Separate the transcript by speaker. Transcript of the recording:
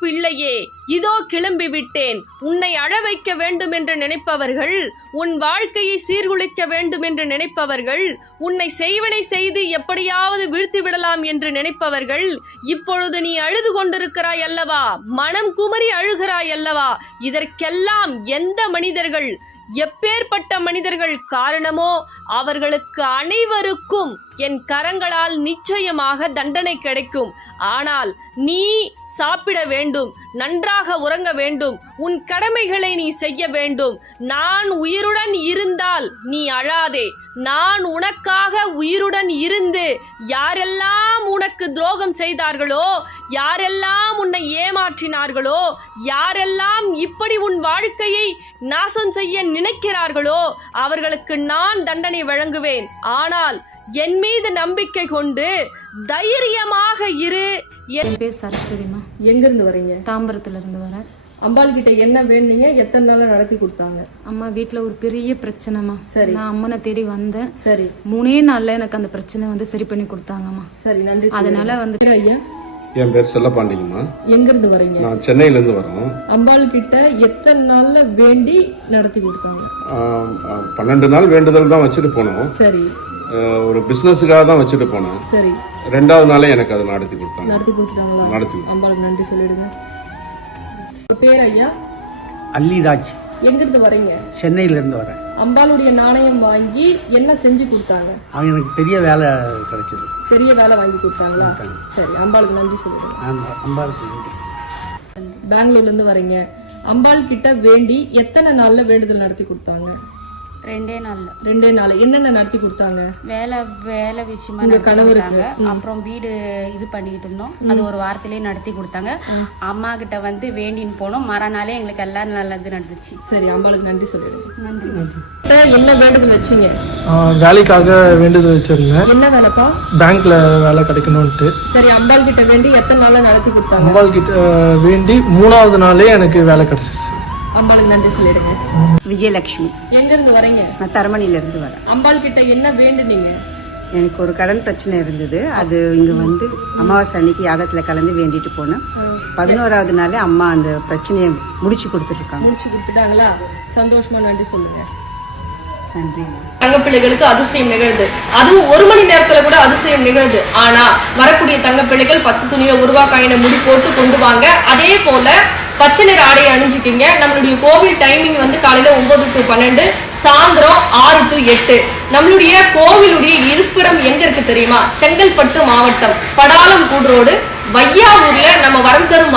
Speaker 1: பிள்ளையே இதோ கிளம்பி விட்டேன் உன்னை அழ வைக்க வேண்டும் என்று நினைப்பவர்கள் உன் வாழ்க்கையை சீர்குலைக்க வேண்டும் என்று நினைப்பவர்கள் உன்னை செய்வனை செய்து எப்படியாவது வீழ்த்தி விடலாம் என்று நினைப்பவர்கள் இப்பொழுது நீ அழுது கொண்டிருக்கிறாய் அல்லவா? மனம் குமரி அழுகிறாய் அல்லவா? இதற்கெல்லாம் எந்த மனிதர்கள் எப்பேற்பட்ட மனிதர்கள் காரணமோ அவர்களுக்கு அனைவருக்கும் என் கரங்களால் நிச்சயமாக தண்டனை கிடைக்கும். ஆனால் நீ சாப்பிட வேண்டும் நன்றாக உறங்க வேண்டும் உன் கடமைகளை நீ செய்ய வேண்டும். நான் உயிருடன் இருந்தால் நீ அழாதே. நான் உனக்காக உயிருடன் இருந்து யாரெல்லாம் உனக்கு துரோகம் செய்தார்களோ யாரெல்லாம் உன்னை ஏமாற்றினார்களோ யாரெல்லாம் இப்படி உன் வாழ்க்கையை நாசம் செய்ய நினைக்கிறார்களோ அவர்களுக்கு நான் தண்டனை வழங்குவேன். ஆனால் என் மீது நம்பிக்கை கொண்டு தைரியமாக இரு. என்
Speaker 2: பேர் சரஸ்வதிமா
Speaker 3: எங்க இருந்து வரீங்க?
Speaker 2: தாம்பரத்துல இருந்து வரேன்.
Speaker 3: அம்பாள் கிட்ட என்ன வேணுங்க? எத்தனை நாளா நடத்தி கொடுத்தாங்க?
Speaker 2: அம்மா வீட்ல ஒரு பெரிய பிரச்சனைமா
Speaker 3: சரி.
Speaker 2: நான் அம்மனை தேடி வந்தேன்.
Speaker 3: சரி.
Speaker 2: மூணே நாள்ல எனக்கு அந்த பிரச்சனை வந்து சரி பண்ணி கொடுத்தாங்கம்மா.
Speaker 3: சரி நன்றி
Speaker 2: அதனால வந்து.
Speaker 3: ஐயா?
Speaker 4: என் பேர் செல்லப்பாண்டிங்கம்மா.
Speaker 3: எங்க இருந்து வரீங்க?
Speaker 4: நான் சென்னையிலேருந்து வரோம்.
Speaker 3: அம்பாள் கிட்ட எத்தனை நாள்ல வேண்டி நடத்தி கொடுத்தாங்க?
Speaker 4: பன்னெண்டு நாள் வேண்டுதல் தான் வச்சுட்டு போனோம்.
Speaker 3: சரி.
Speaker 4: ஒரு பிஸ்னஸுக்காக தான் வச்சுட்டு போனேன்.
Speaker 3: சரி.
Speaker 4: ரெண்டாவது நாளே எனக்கு அதை நடத்தி கொடுத்தாங்க.
Speaker 3: நடத்தி கொடுத்துட்டாங்களா?
Speaker 4: நடத்தி.
Speaker 3: அம்பாளுக்கு நன்றி சொல்லிடுங்க. உங்க பேர் ஐயா?
Speaker 5: அல்லிராஜ்.
Speaker 3: எங்க இருந்து வரீங்க?
Speaker 5: சென்னையில இருந்து வரேன்.
Speaker 3: அம்பாளுடைய நாணயம் வாங்கி என்ன செஞ்சு கொடுத்தாங்க?
Speaker 5: அவங்க எனக்கு பெரிய வேலை கிடைச்சது.
Speaker 3: பெரிய வேலை வாங்கி கொடுத்தாங்களா? சரி அம்பாளுக்கு நன்றி சொல்லிடுங்க.
Speaker 5: நான் அம்பாளுக்கு நன்றி.
Speaker 3: பெங்களூர்ல இருந்து வரீங்க. அம்பாள் கிட்ட வேண்டி எத்தனை நாள்ல வேண்டுதல் நடத்தி கொடுத்தாங்க?
Speaker 6: ரெண்டே நாள்ல.
Speaker 3: ரெண்டே நாள். என்னென்ன நடத்தி கொடுத்தாங்க?
Speaker 6: வேலை வேலை விஷயமா
Speaker 3: உங்க கணவருக்கு?
Speaker 6: அப்புறம் வீடு இது பண்ணிக்கிட்டு இருந்தோம். அது ஒரு வாரத்திலேயே நடத்தி கொடுத்தாங்க. அம்மா கிட்ட வந்து வேண்டின்னு போனோம். மறுநாளே எங்களுக்கு எல்லாம் நல்லது நடந்துச்சு.
Speaker 3: சரி அம்பாளுக்கு நன்றி சொல்லிடுங்க.
Speaker 6: நன்றி.
Speaker 3: என்ன வேண்டுதல் வச்சீங்க?
Speaker 7: வேலைக்காக வேண்டுதல் வச்சிருந்தேன்.
Speaker 3: என்ன வேலைப்பா?
Speaker 7: பேங்க்ல வேலை கிடைக்கணும்ட்டு
Speaker 3: சரி அம்பாள் கிட்ட வேண்டி எத்தனை நாள்ல நடத்தி கொடுத்தாங்க?
Speaker 7: அம்பாள் கிட்ட வேண்டி மூணாவது நாளே எனக்கு வேலை கிடைச்சிருச்சு.
Speaker 3: அம்பாளுக்கு நன்றி சொல்லிடுங்க.
Speaker 8: விஜயலட்சுமி.
Speaker 3: எங்க இருந்து வரீங்க?
Speaker 8: நான் தரமணில இருந்து வரேன்.
Speaker 3: அம்பாள் கிட்ட என்ன வேண்டுனீங்க?
Speaker 8: எனக்கு ஒரு கடன் பிரச்சனை இருந்தது. அது இங்க வந்து அமாவாசை அன்னைக்கு யாகத்துல கலந்து வேண்டிட்டு போனேன். பதினோராவது நாளே அம்மா அந்த பிரச்சனையை முடிச்சு கொடுத்துருக்காங்க
Speaker 3: முடிச்சு கொடுத்துட்டாங்களா? சந்தோஷமா நன்றி சொல்லுங்க.
Speaker 8: நன்றி.
Speaker 1: தங்க பிள்ளைகளுக்கு அதிசயம் நிகழுது அதுவும் ஒரு மணி நேரத்துல கூட அதிசயம் நிகழுது ஆனா வரக்கூடிய தங்க பிள்ளைகள் பச்சை துணியை உருவாக்காயின முடி போட்டு கொண்டு வாங்க. அதே போல பச்சை நிற ஆடையை அணிஞ்சுக்கிங்க. நம்மளுடைய கோவில் டைமிங் வந்து காலையில ஒன்பது டு பன்னெண்டு சாயந்தரம் ஆறு டு எட்டு. நம்மளுடைய கோவிலுடைய இருப்பிடம் எங்க இருக்கு தெரியுமா? செங்கல்பட்டு மாவட்டம் படாலம் கூடுரோடு வையாவூர்ல நம்ம வரம் தரும்